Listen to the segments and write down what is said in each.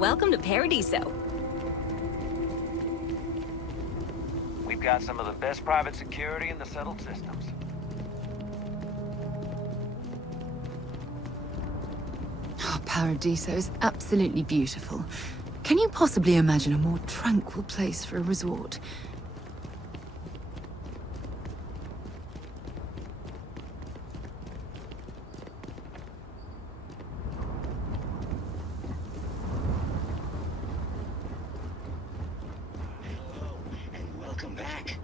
welcome to Paradiso. We've got some of the best private security in the settled systems. Oh, Paradiso is absolutely beautiful. Can you possibly imagine a more tranquil place for a resort? Welcome back.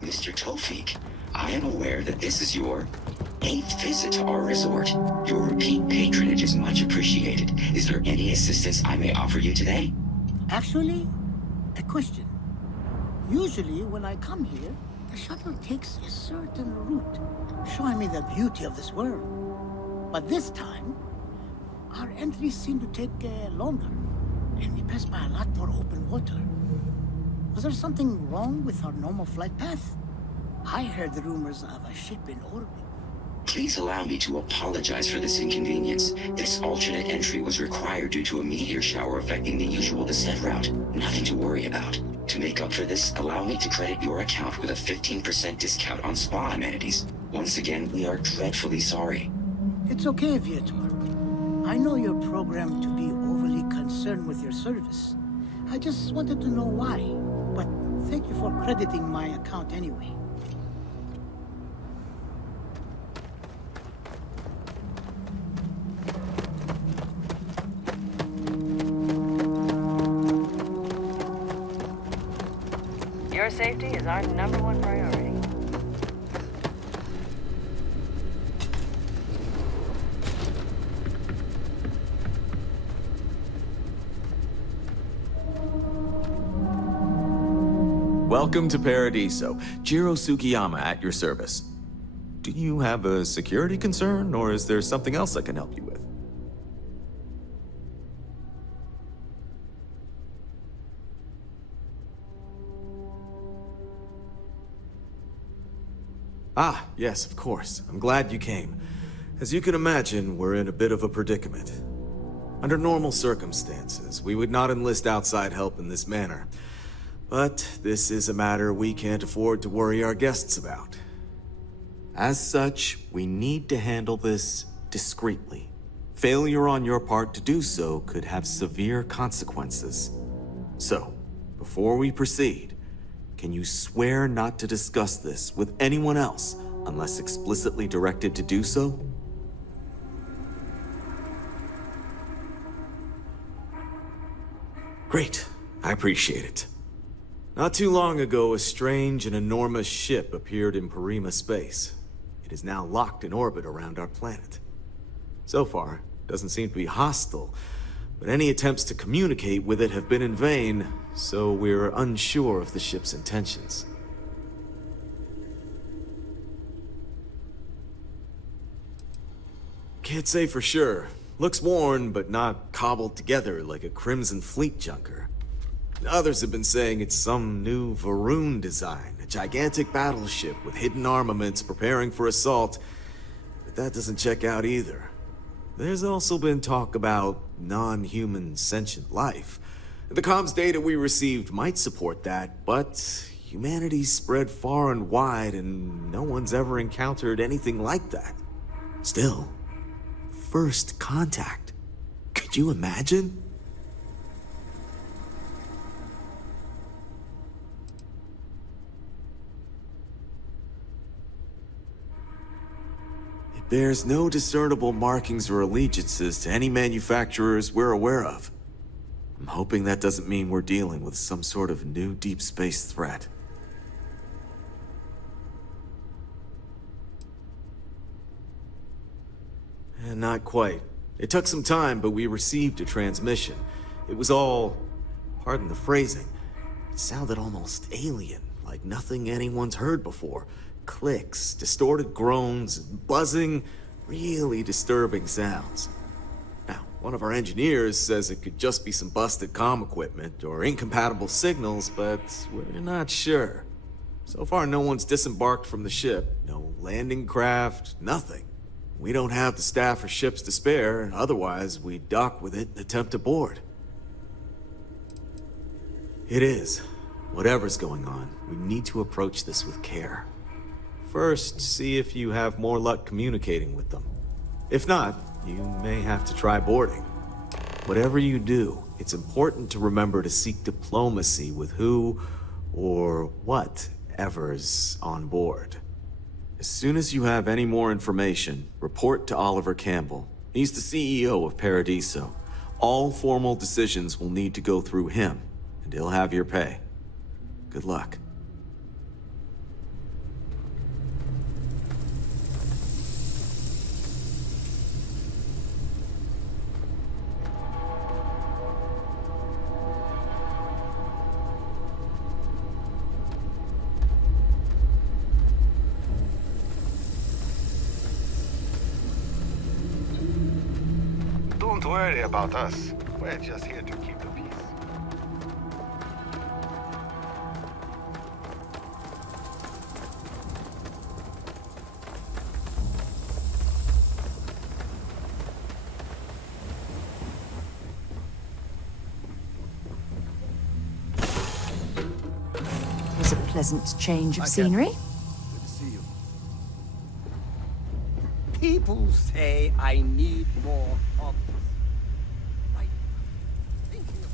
Mr. Tofik, I am aware that this is your 8th visit to our resort. Your repeat patronage is much appreciated. Is there any assistance I may offer you today? Actually, a question. Usually when I come here, the shuttle takes a certain route, showing me the beauty of this world. But this time, our entries seem to take longer, and we pass by a lot more open water. Was there something wrong with our normal flight path? I heard the rumors of a ship in orbit. Please allow me to apologize for this inconvenience. This alternate entry was required due to a meteor shower affecting the usual descent route. Nothing to worry about. To make up for this, allow me to credit your account with a 15% discount on spa amenities. Once again, we are dreadfully sorry. It's okay, Viator. I know you're programmed to be overly concerned with your service. I just wanted to know why. But thank you for crediting my account anyway. Your safety is our #1 priority. Welcome to Paradiso. Jiro Sukiyama at your service. Do you have a security concern, or is there something else I can help you with? Ah, yes, of course. I'm glad you came. As you can imagine, we're in a bit of a predicament. Under normal circumstances, we would not enlist outside help in this manner. But this is a matter we can't afford to worry our guests about. As such, we need to handle this discreetly. Failure on your part to do so could have severe consequences. So, before we proceed, can you swear not to discuss this with anyone else unless explicitly directed to do so? Great. I appreciate it. Not too long ago, a strange and enormous ship appeared in Parima space. It is now locked in orbit around our planet. So far, it doesn't seem to be hostile, but any attempts to communicate with it have been in vain, so we're unsure of the ship's intentions. Can't say for sure. Looks worn, but not cobbled together like a Crimson Fleet junker. Others have been saying it's some new Varun design, a gigantic battleship with hidden armaments preparing for assault, but that doesn't check out either. There's also been talk about non-human sentient life. The comms data we received might support that, but humanity's spread far and wide and no one's ever encountered anything like that. Still, first contact. Could you imagine? It bears no discernible markings or allegiances to any manufacturers we're aware of. I'm hoping that doesn't mean we're dealing with some sort of new deep space threat. Not quite. It took some time, but we received a transmission. It was all, pardon the phrasing, it sounded almost alien, like nothing anyone's heard before. Clicks, distorted groans, buzzing, really disturbing sounds. Now, one of our engineers says it could just be some busted comm equipment or incompatible signals, but we're not sure. So far, no one's disembarked from the ship. No landing craft, nothing. We don't have the staff or ships to spare, otherwise we'd dock with it and attempt to board. It is. Whatever's going on, we need to approach this with care. First, see if you have more luck communicating with them. If not, you may have to try boarding. Whatever you do, it's important to remember to seek diplomacy with who or whatever's on board. As soon as you have any more information, report to Oliver Campbell. He's the CEO of Paradiso. All formal decisions will need to go through him, and he'll have your pay. Good luck. Don't worry about us. We're just here to keep the peace. It was a pleasant change of scenery. Good to see you. People say I need more of this. Right. Thinking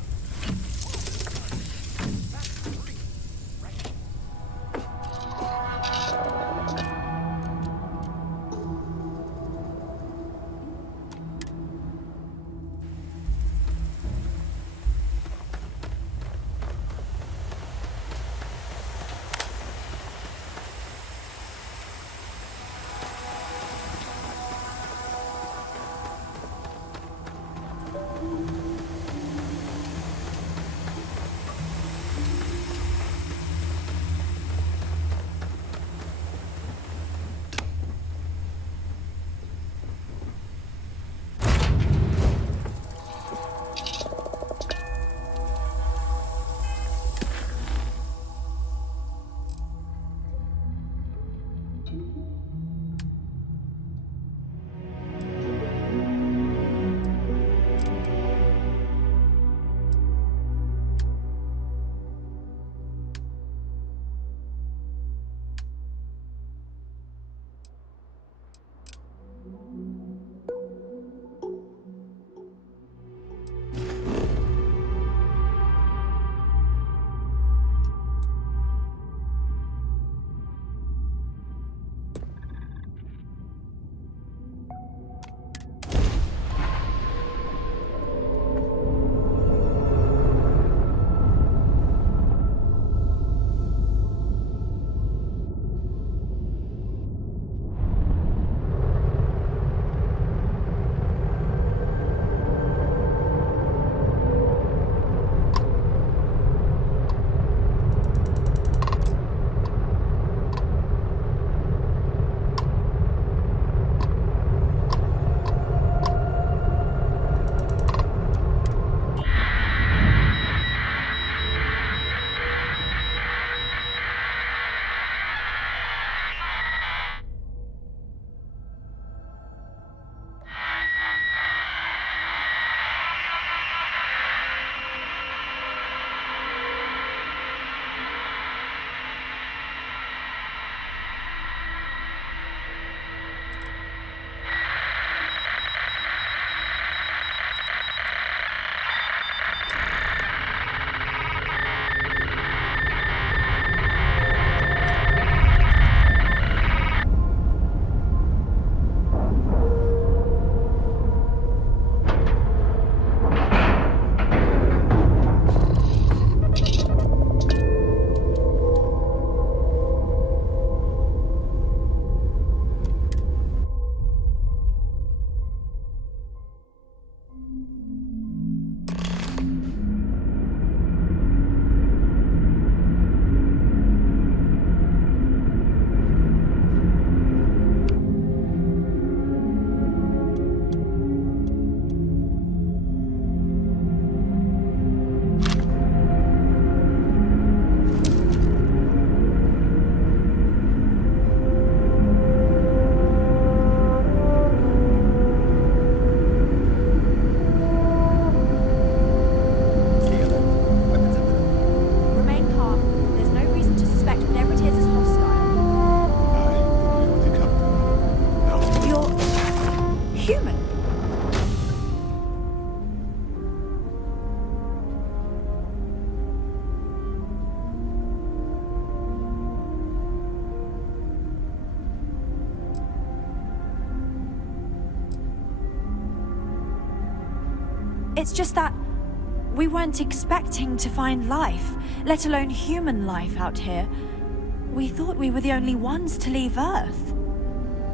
It's just that we weren't expecting to find life, let alone human life out here. We thought we were the only ones to leave Earth.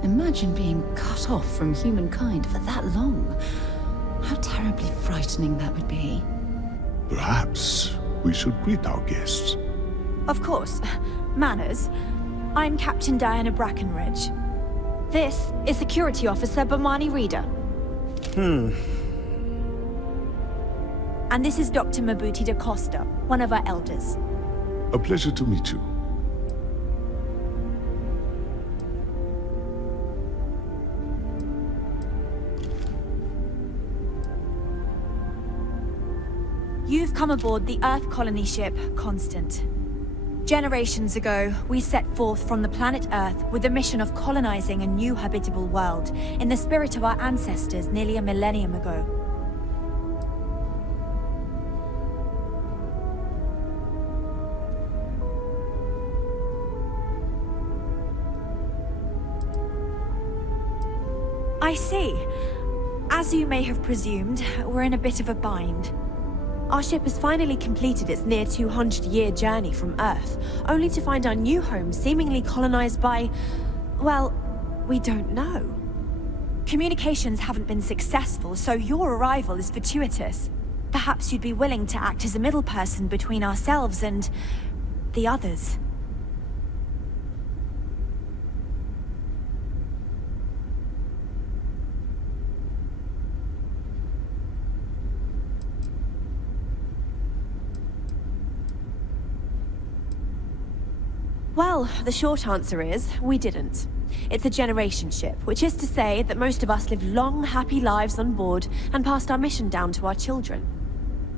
Imagine being cut off from humankind for that long. How terribly frightening that would be. Perhaps we should greet our guests. Of course. Manners. I'm Captain Diana Brackenridge. This is Security Officer Bomani Reader. And this is Dr. Mabuti da Costa, one of our elders. A pleasure to meet you. You've come aboard the Earth colony ship Constant. Generations ago, we set forth from the planet Earth with the mission of colonizing a new habitable world in the spirit of our ancestors nearly a millennium ago. I see. As you may have presumed, we're in a bit of a bind. Our ship has finally completed its near 200-year journey from Earth, only to find our new home seemingly colonized by... well, we don't know. Communications haven't been successful, so your arrival is fortuitous. Perhaps you'd be willing to act as a middle person between ourselves and... the others. Well, the short answer is, we didn't. It's a generation ship, which is to say that most of us lived long, happy lives on board and passed our mission down to our children.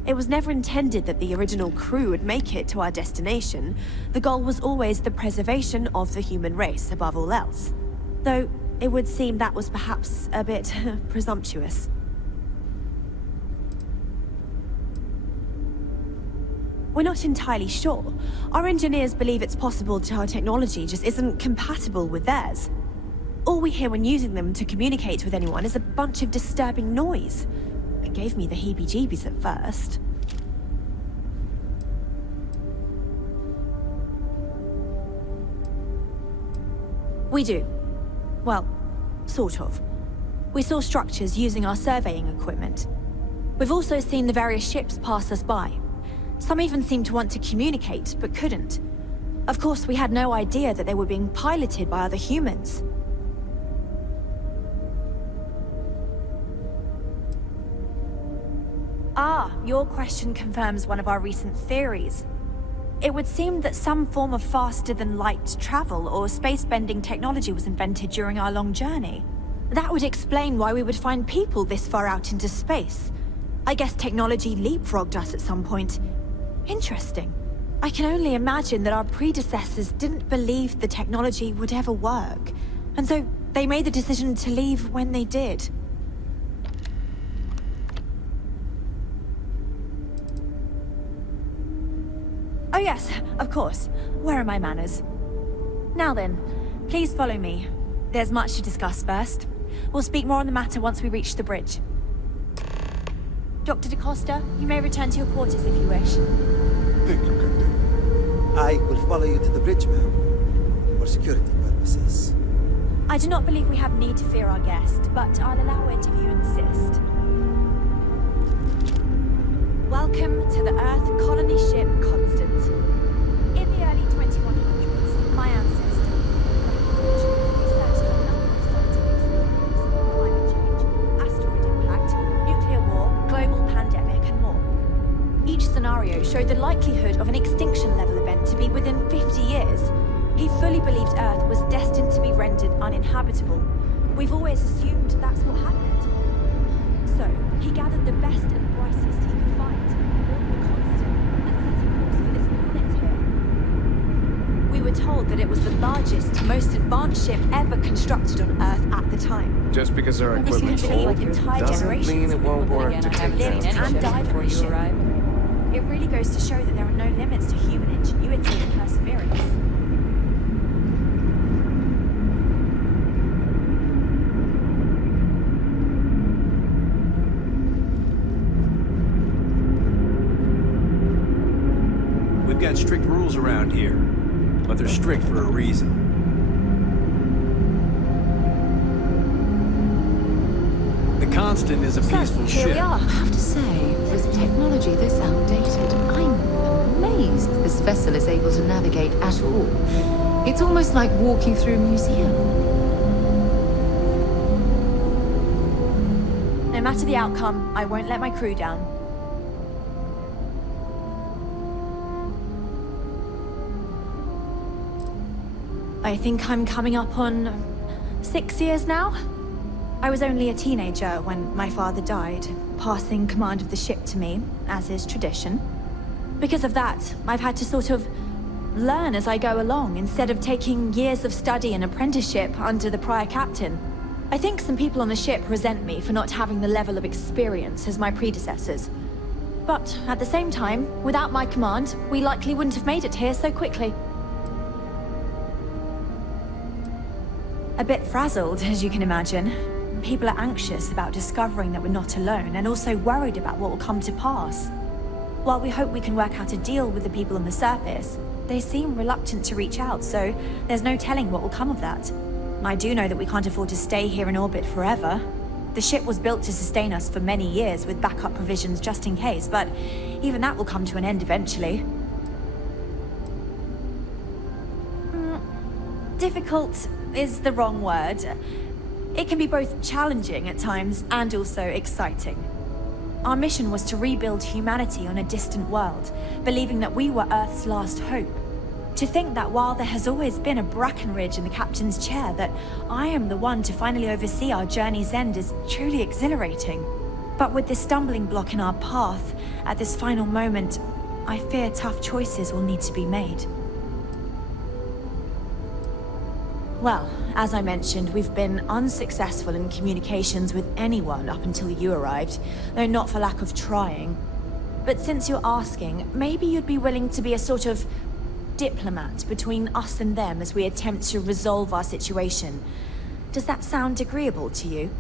It was never intended that the original crew would make it to our destination. The goal was always the preservation of the human race above all else. Though, it would seem that was perhaps a bit presumptuous. We're not entirely sure. Our engineers believe it's possible that our technology just isn't compatible with theirs. All we hear when using them to communicate with anyone is a bunch of disturbing noise. It gave me the heebie-jeebies at first. We do. Well, sort of. We saw structures using our surveying equipment. We've also seen the various ships pass us by. Some even seemed to want to communicate, but couldn't. Of course, we had no idea that they were being piloted by other humans. Ah, your question confirms one of our recent theories. It would seem that some form of faster-than-light travel or space-bending technology was invented during our long journey. That would explain why we would find people this far out into space. I guess technology leapfrogged us at some point. Interesting. I can only imagine that our predecessors didn't believe the technology would ever work, and so they made the decision to leave when they did. Oh yes, of course. Where are my manners? Now then, please follow me. There's much to discuss first. We'll speak more on the matter once we reach the bridge. Dr. da Costa, you may return to your quarters if you wish. Thank you, Captain. I will follow you to the bridge, ma'am, for security purposes. I do not believe we have need to fear our guest, but I'll allow it if you insist. Welcome to the Earth colony ship Constant. In the early 2100s, my ancestor, researched a number of scientific scenarios: climate change, asteroid impact, nuclear war, global pandemic, and more. Each scenario showed the likelihood of an extinction-level event to be within 50 years. He fully believed Earth was destined to be rendered uninhabitable. We've always assumed that's what happened. So, he gathered the best and brightest he could find, aboard the Constant, and set a course for this planet here. We were told that it was the largest, most advanced ship ever constructed on Earth at the time. Just because our equipment's old doesn't mean it won't work to take lived and died before you arrived. It really goes to show that there are no limits to human ingenuity and perseverance. got strict rules around here, but they're strict for a reason. The Constant is a peaceful Here ship. we are. I have to say, with technology this outdated, I'm amazed this vessel is able to navigate at all. It's almost like walking through a museum. No matter the outcome, I won't let my crew down. I think I'm coming up on 6 years now. I was only a teenager when my father died, passing command of the ship to me, as is tradition. Because of that, I've had to sort of learn as I go along, instead of taking years of study and apprenticeship under the prior captain. I think some people on the ship resent me for not having the level of experience as my predecessors. But at the same time, without my command, we likely wouldn't have made it here so quickly. A bit frazzled, as you can imagine. People are anxious about discovering that we're not alone, and also worried about what will come to pass. While we hope we can work out a deal with the people on the surface, they seem reluctant to reach out, so there's no telling what will come of that. I do know that we can't afford to stay here in orbit forever. The ship was built to sustain us for many years with backup provisions just in case, but even that will come to an end eventually. Difficult is the wrong word. It can be both challenging at times and also exciting. Our mission was to rebuild humanity on a distant world, believing that we were Earth's last hope. To think that while there has always been a Brackenridge in the captain's chair, that I am the one to finally oversee our journey's end is truly exhilarating. But with this stumbling block in our path, at this final moment, I fear tough choices will need to be made. Well, as I mentioned, we've been unsuccessful in communications with anyone up until you arrived, though not for lack of trying. But since you're asking, maybe you'd be willing to be a sort of diplomat between us and them as we attempt to resolve our situation. Does that sound agreeable to you?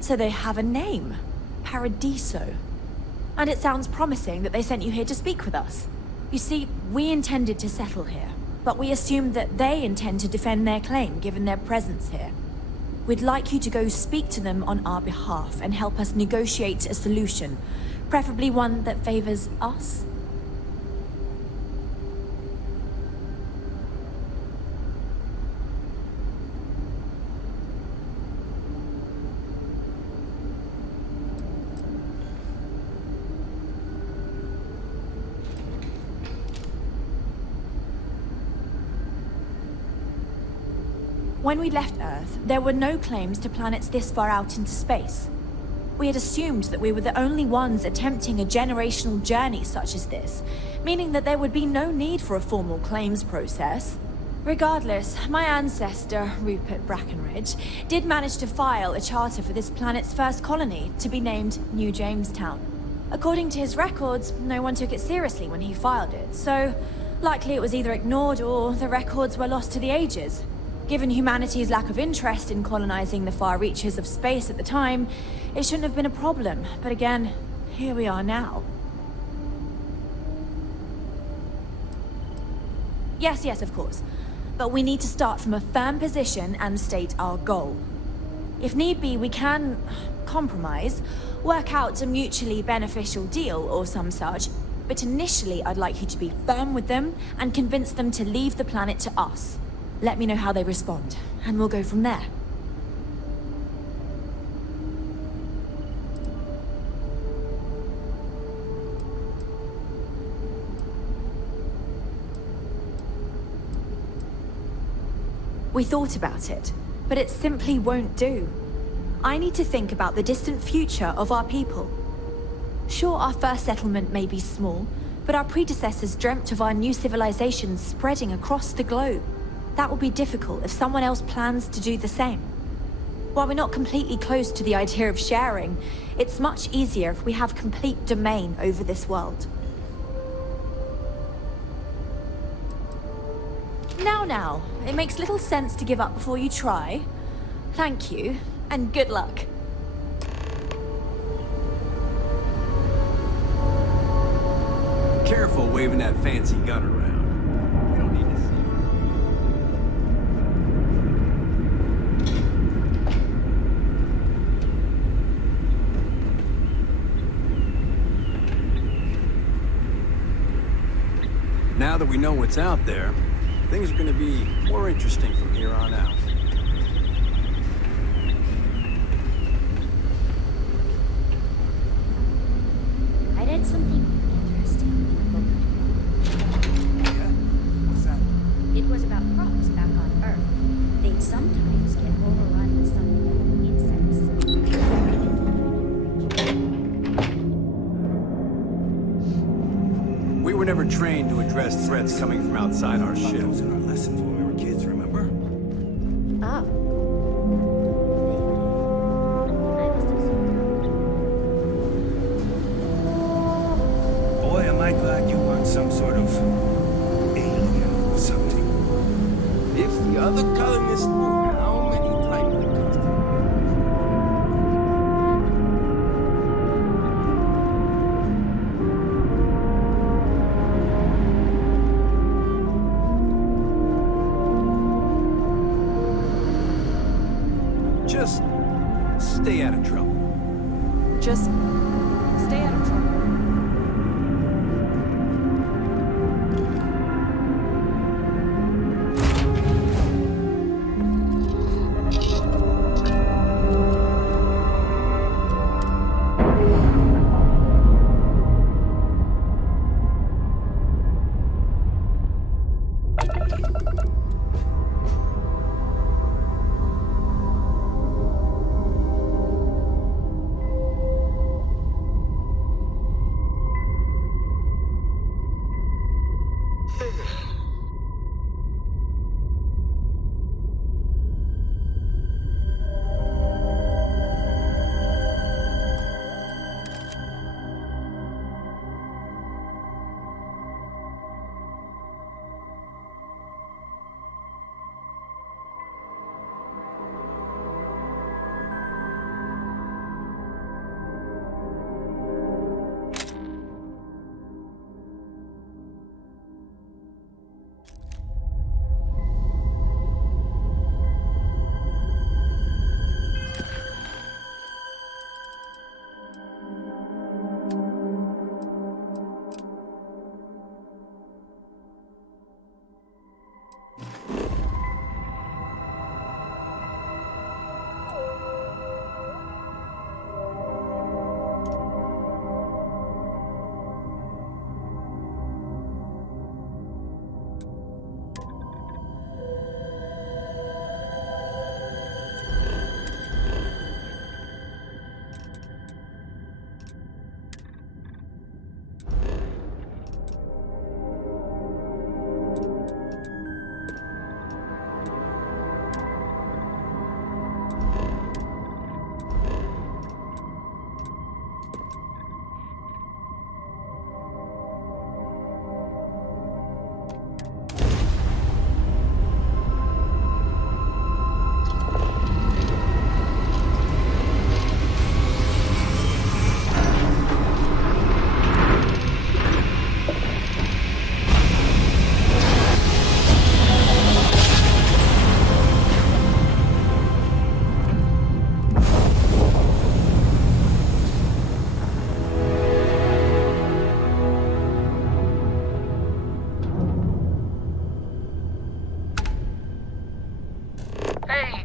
So they have a name. Paradiso. And it sounds promising that they sent you here to speak with us. You see, we intended to settle here, but we assumed that they intend to defend their claim given their presence here. We'd like you to go speak to them on our behalf and help us negotiate a solution, preferably one that favors us. When we left Earth, there were no claims to planets this far out into space. We had assumed that we were the only ones attempting a generational journey such as this, meaning that there would be no need for a formal claims process. Regardless, my ancestor, Rupert Brackenridge, did manage to file a charter for this planet's first colony, to be named New Jamestown. According to his records, no one took it seriously when he filed it, so likely it was either ignored or the records were lost to the ages. Given humanity's lack of interest in colonizing the far reaches of space at the time, it shouldn't have been a problem. But again, here we are now. Yes, of course. But we need to start from a firm position and state our goal. If need be, we can compromise, work out a mutually beneficial deal or some such. But initially, I'd like you to be firm with them and convince them to leave the planet to us. Let me know how they respond, and we'll go from there. We thought about it, but it simply won't do. I need to think about the distant future of our people. Sure, our first settlement may be small, but our predecessors dreamt of our new civilization spreading across the globe. That will be difficult if someone else plans to do the same. While we're not completely close to the idea of sharing, it's much easier if we have complete domain over this world. now. It makes little sense to give up before you try. Thank you, and good luck. Careful waving that fancy gun around. We don't need to see it. Now that we know what's out there, things are going to be more interesting from here on out. I read something interesting in a book. Yeah? What's that? It was about crops back on Earth. They'd sometimes get overrun with something called insects. We were never trained to address threats coming from outside our ship. Those in our lessons when we were kids, remember? Oh. I must have seen Boy, am I glad you weren't some sort of alien or something. If the other colonists knew how many times the custom. Just stay out of trouble. Just stay out of trouble.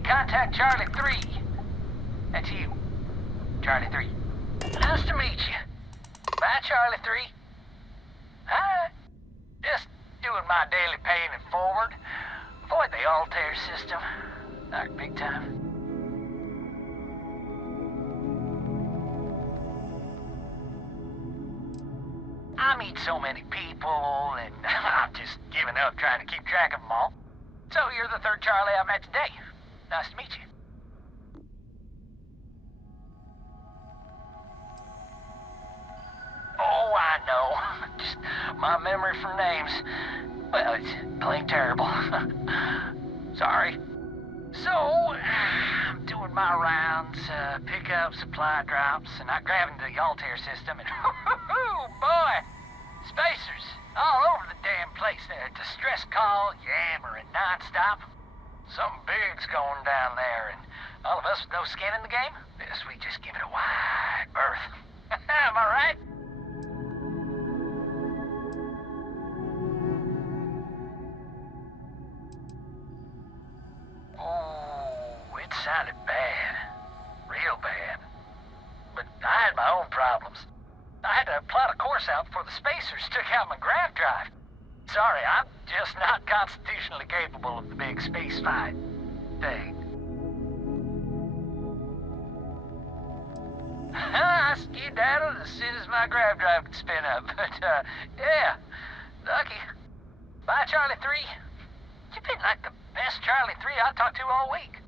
Contact Charlie 3. That's you. Charlie 3. Nice to meet you. Bye, Charlie 3. Hi. Just doing my daily paying it forward. Avoid the Altair system. Not big time. I meet so many people, and I'm just giving up trying to keep track of them all. So you're the third Charlie I've met today. Nice to meet you. Oh, I know. Just my memory for names. Well, it's plain terrible. Sorry. So, I'm doing my rounds, pick-up, supply drops, and I grabbing the Altair system, and boy, spacers all over the damn place. Distress call, yammering nonstop. Something big's going down there, and all of us with no skin in the game, yes, we just give it a wide berth. Am I right? Oh, it sounded bad. Real bad. But I had my own problems. I had to plot a course out before the spacers took out my grav drive. Sorry, I'm just not constitutionally capable of the big space fight thing. I skedaddled as soon as my grav drive could spin up. But, yeah, lucky. Bye, Charlie 3. You've been like the best Charlie 3 I talked to all week.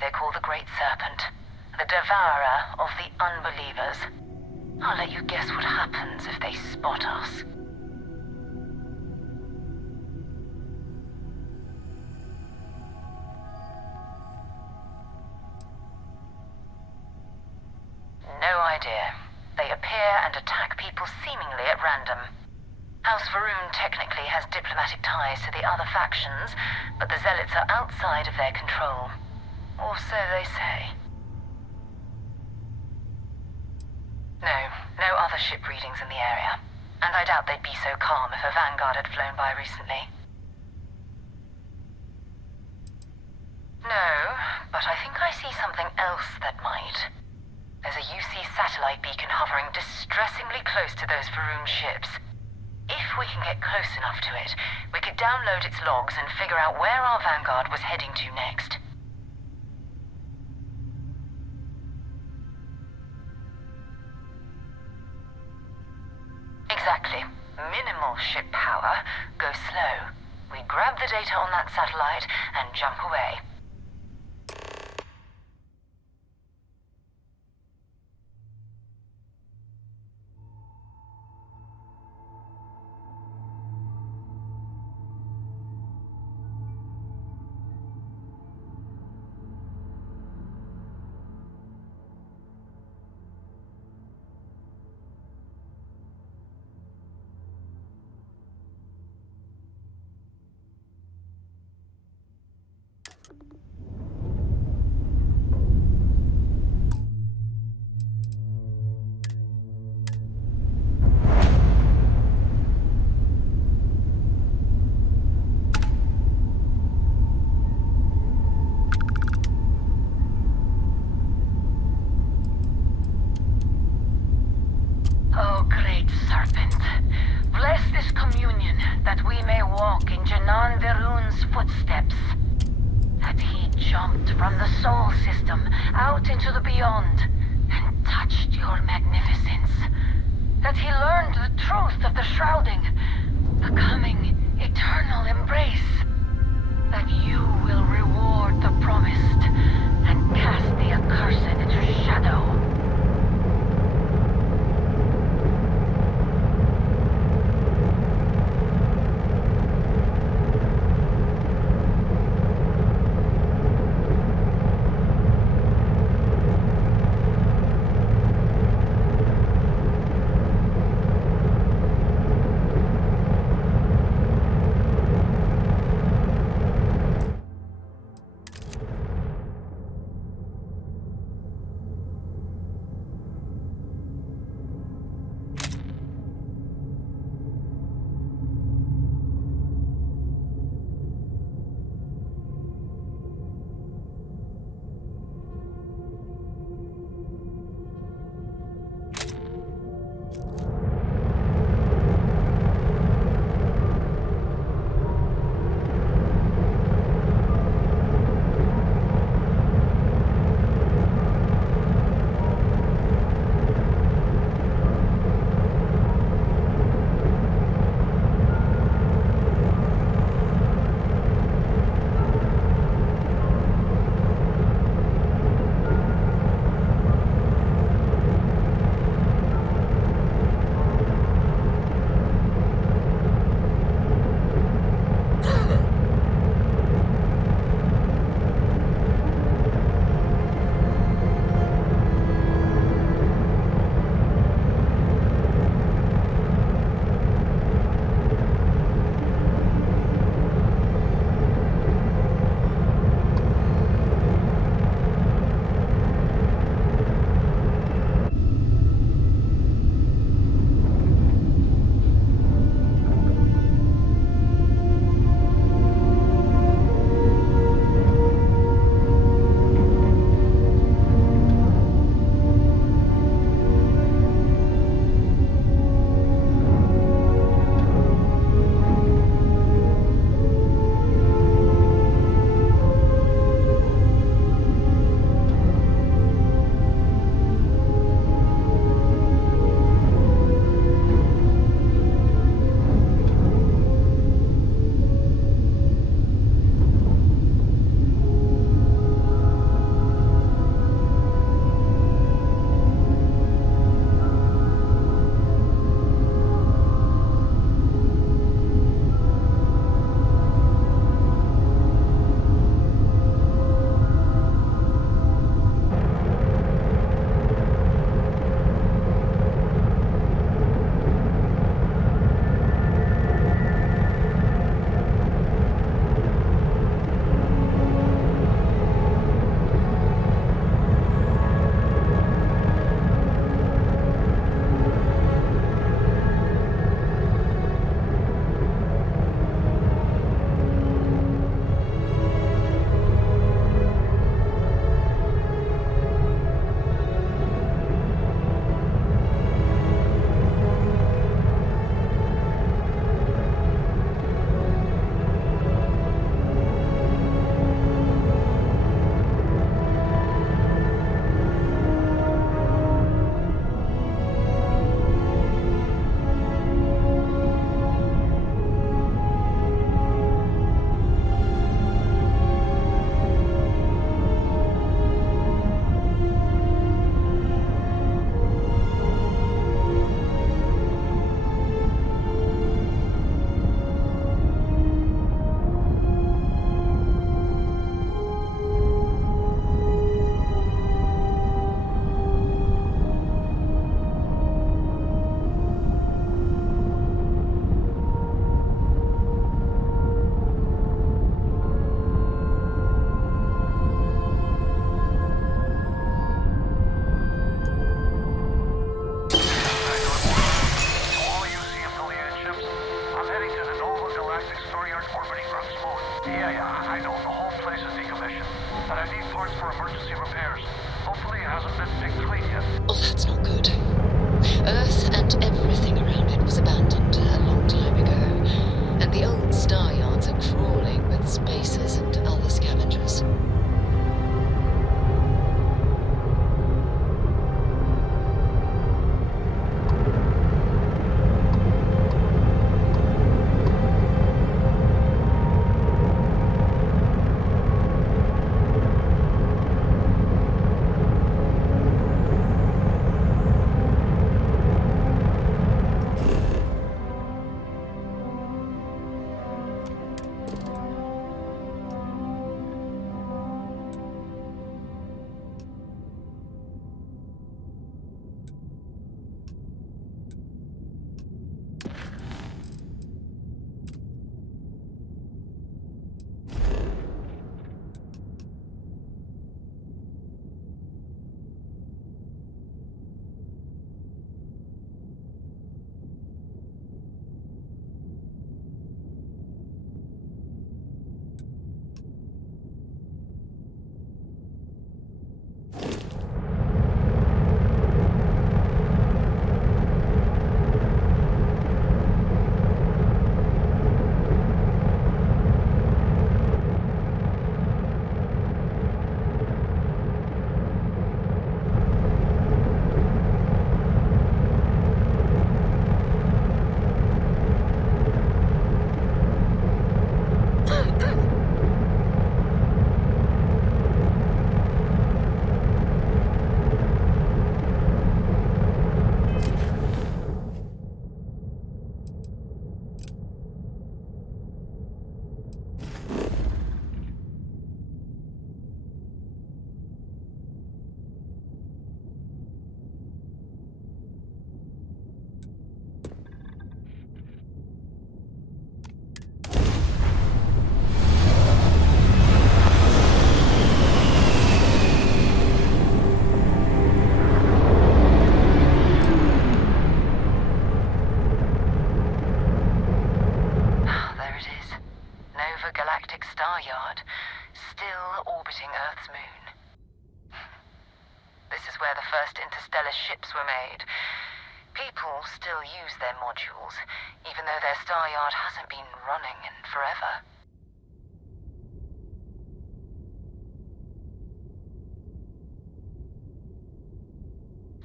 They call the Great Serpent, the devourer of the unbelievers. I'll let you guess what happens if they spot us. No idea. They appear and attack people seemingly at random. House Varun technically has diplomatic ties to the other factions, but the Zealots are outside of their control. Or so they say. No other ship readings in the area. And I doubt they'd be so calm if a Vanguard had flown by recently. No, but I think I see something else that might. There's a UC satellite beacon hovering distressingly close to those Varun ships. If we can get close enough to it, we could download its logs and figure out where our Vanguard was heading to next. Exactly. Minimal ship power. Go slow. We grab the data on that satellite and jump away. Footsteps. That he jumped from the Sol system out into the beyond and touched your magnificence. That he learned the truth of the shrouding, the coming eternal embrace. That you will reward the promised and cast the accursed into shadow. but still orbiting Earth's moon. This is where the first interstellar ships were made. People still use their modules, even though their star yard hasn't been running in forever.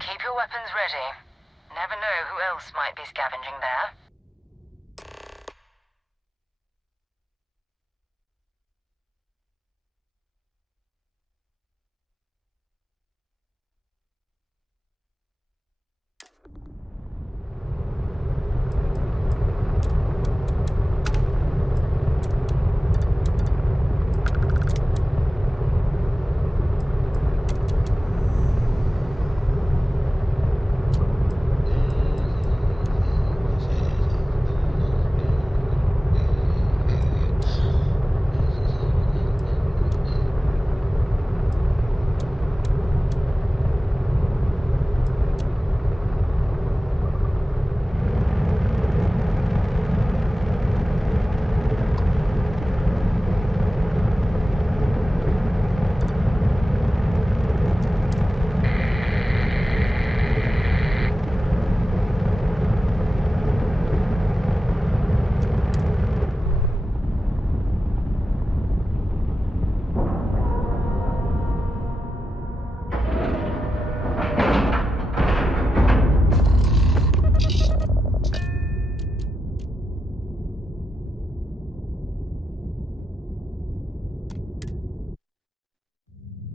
Keep your weapons ready. Never know who else might be scavenging there.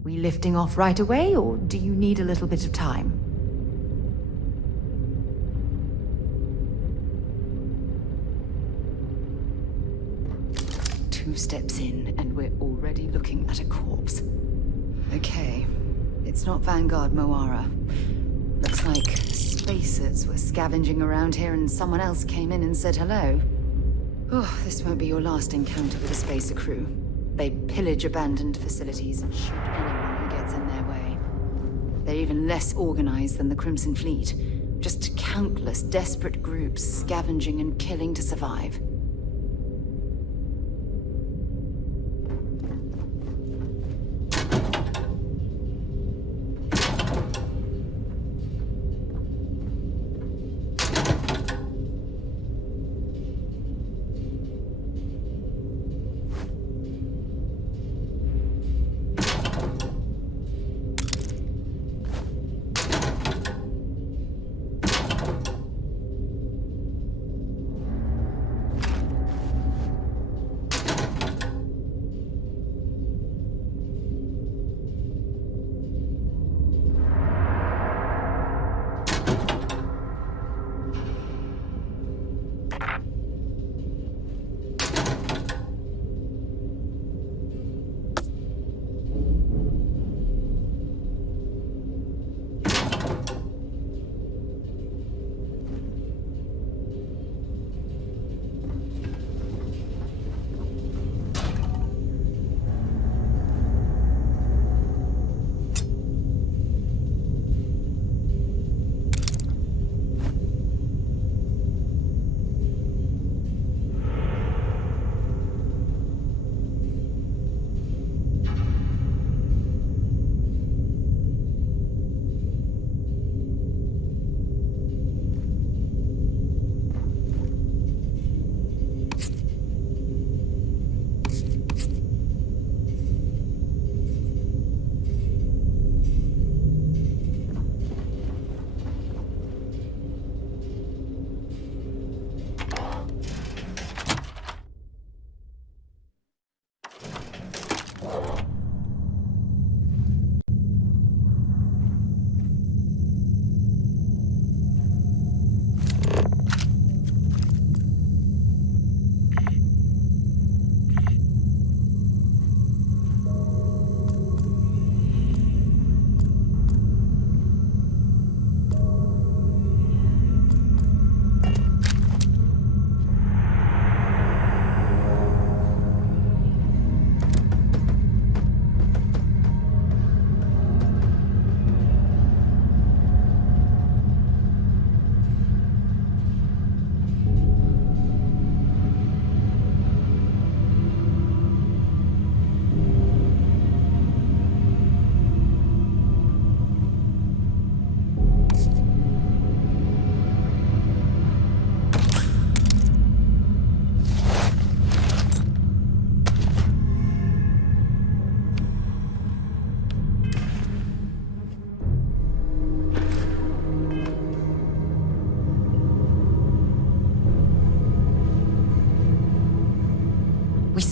We lifting off right away, or do you need a little bit of time? Two steps in, and we're already looking at a corpse. Okay, it's not Vanguard Moara. Looks like spacers were scavenging around here and someone else came in and said hello. Oh, this won't be your last encounter with a spacer crew. They pillage abandoned facilities and shoot anyone who gets in their way. They're even less organized than the Crimson Fleet. Just countless desperate groups scavenging and killing to survive.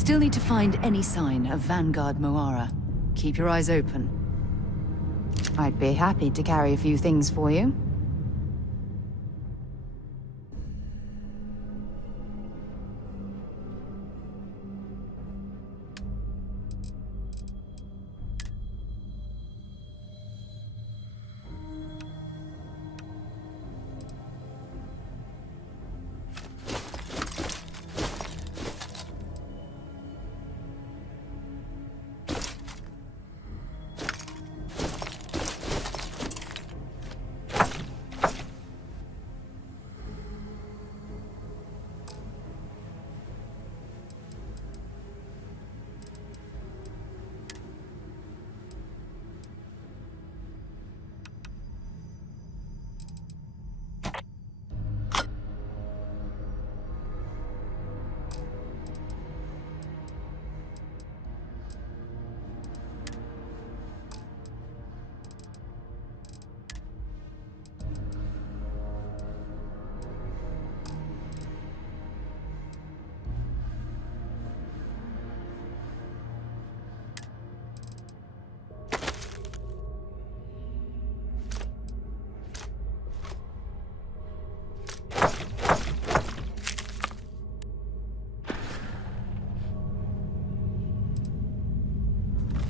still need to find any sign of Vanguard Moara. Keep your eyes open. I'd be happy to carry a few things for you.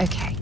Okay.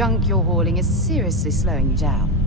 junk you're hauling is seriously slowing you down.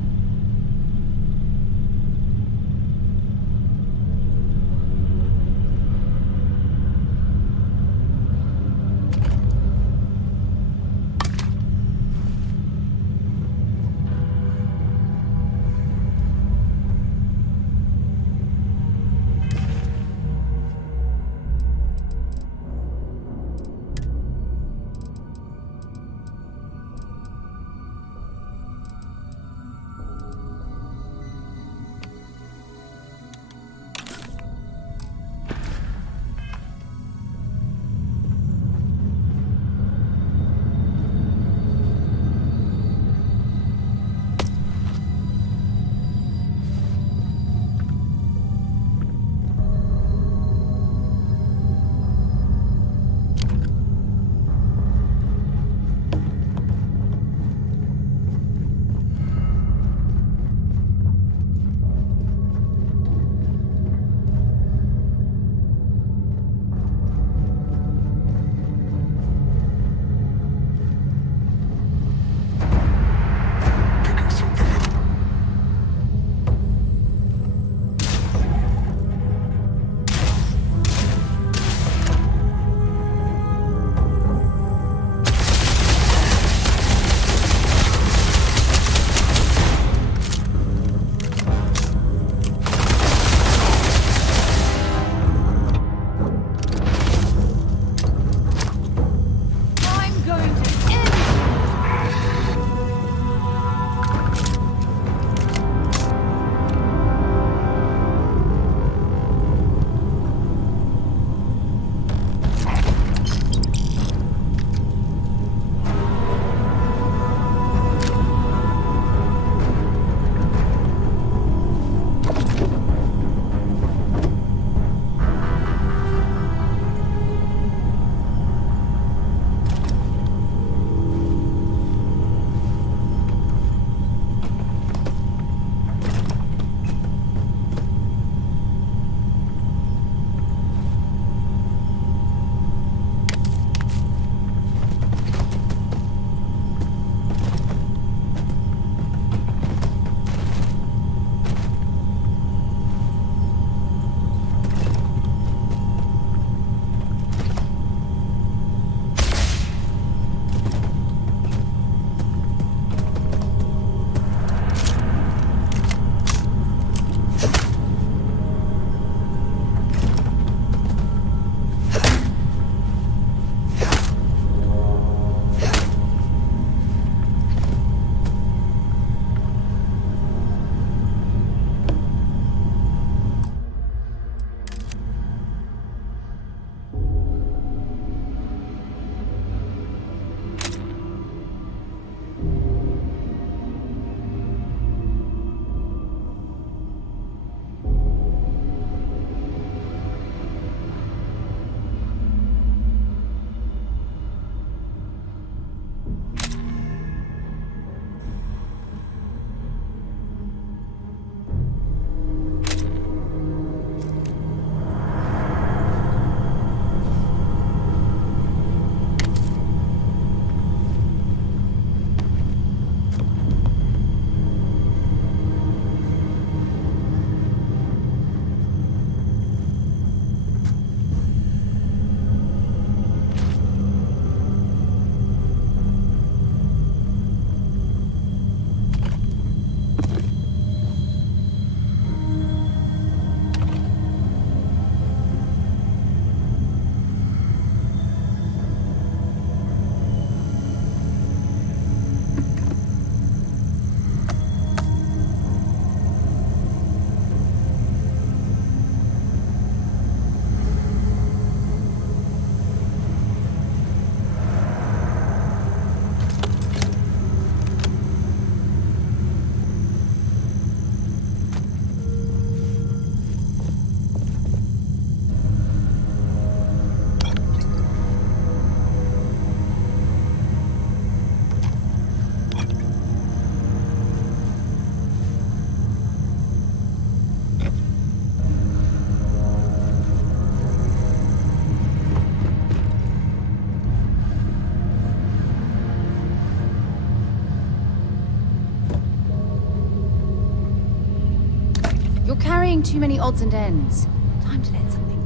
You're carrying too many odds and ends. Time to let something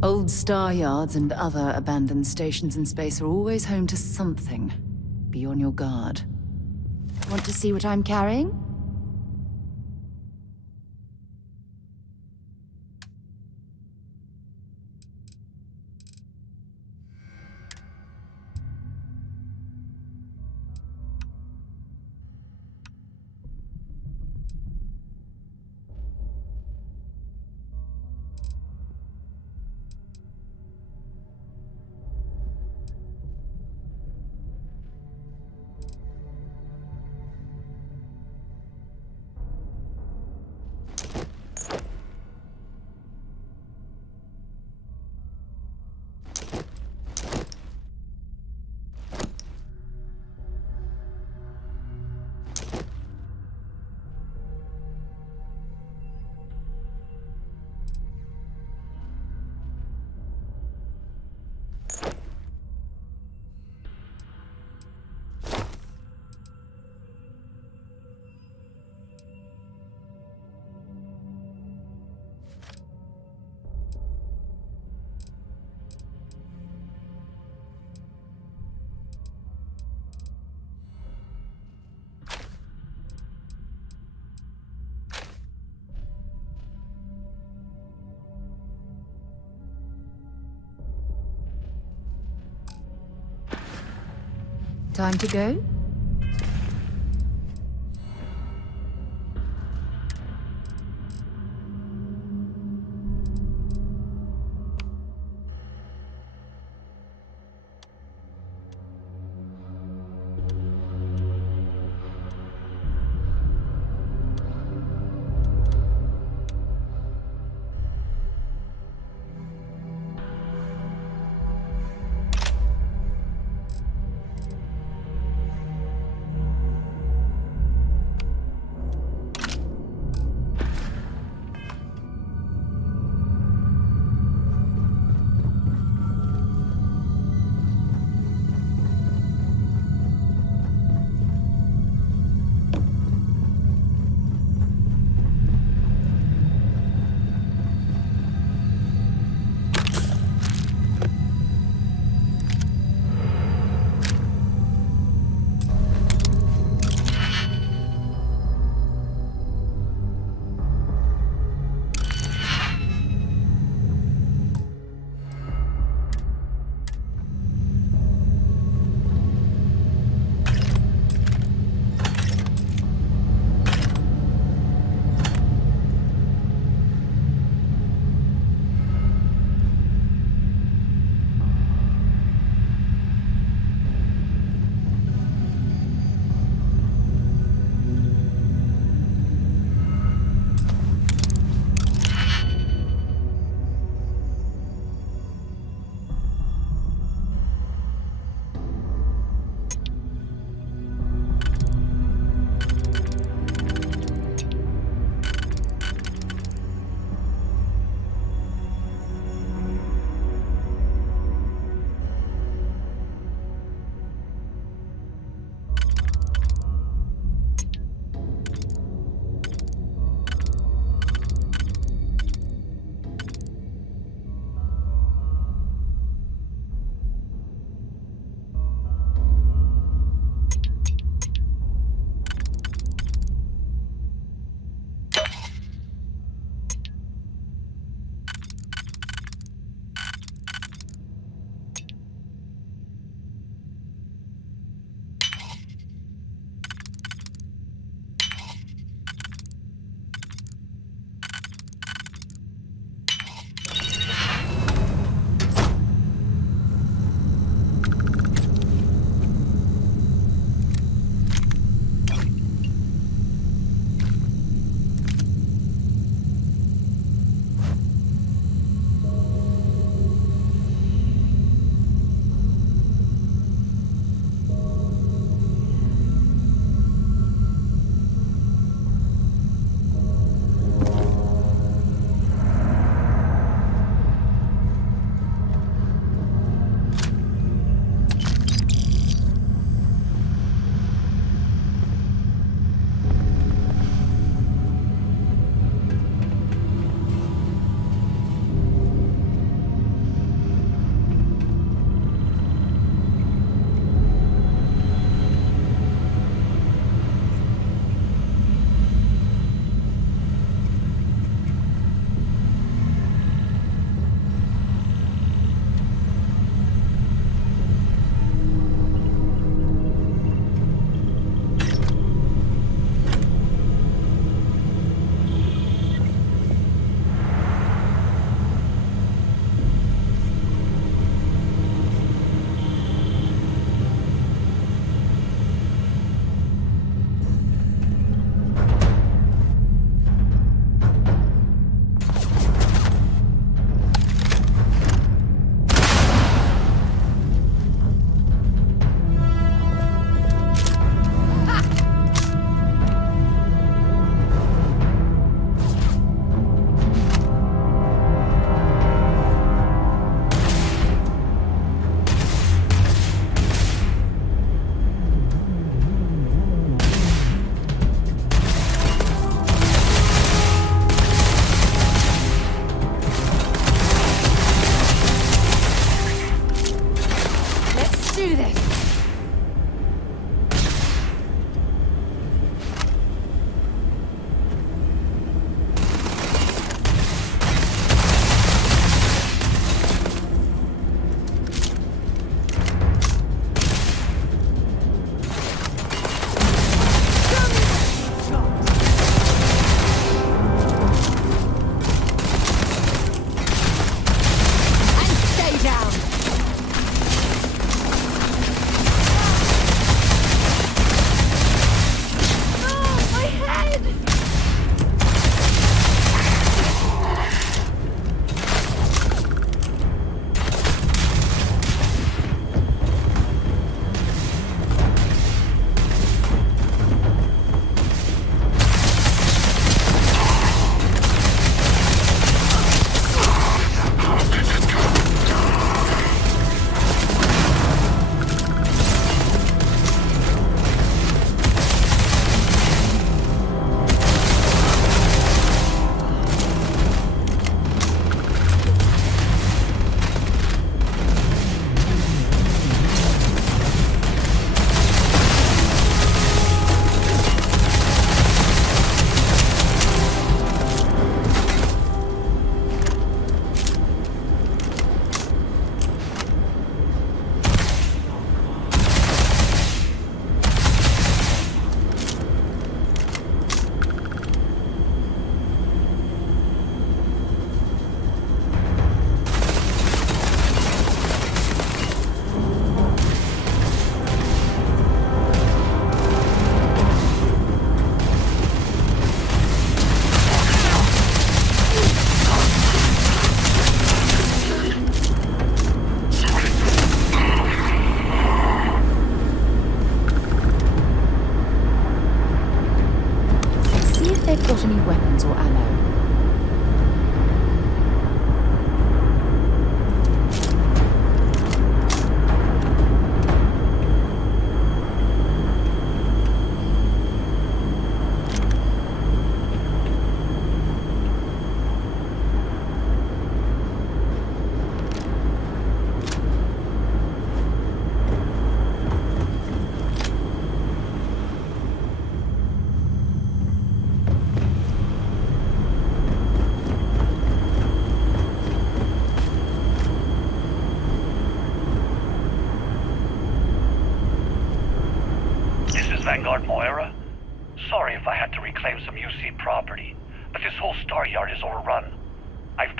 go. Old star yards and other abandoned stations in space are always home to something. Be on your guard. Want to see what I'm carrying? Time to go?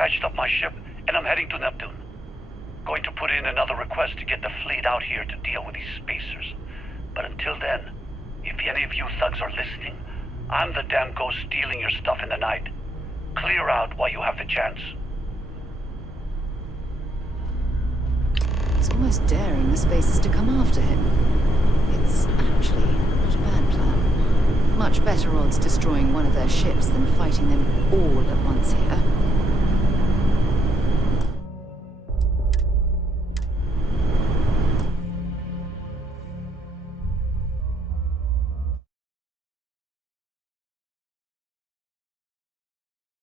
patched up my ship, and I'm heading to Neptune. Going to put in another request to get the fleet out here to deal with these spacers. But until then, if any of you thugs are listening, I'm the damn ghost stealing your stuff in the night. Clear out while you have the chance. He's almost daring the spacers to come after him. It's actually not a bad plan. Much better odds destroying one of their ships than fighting them all at once here.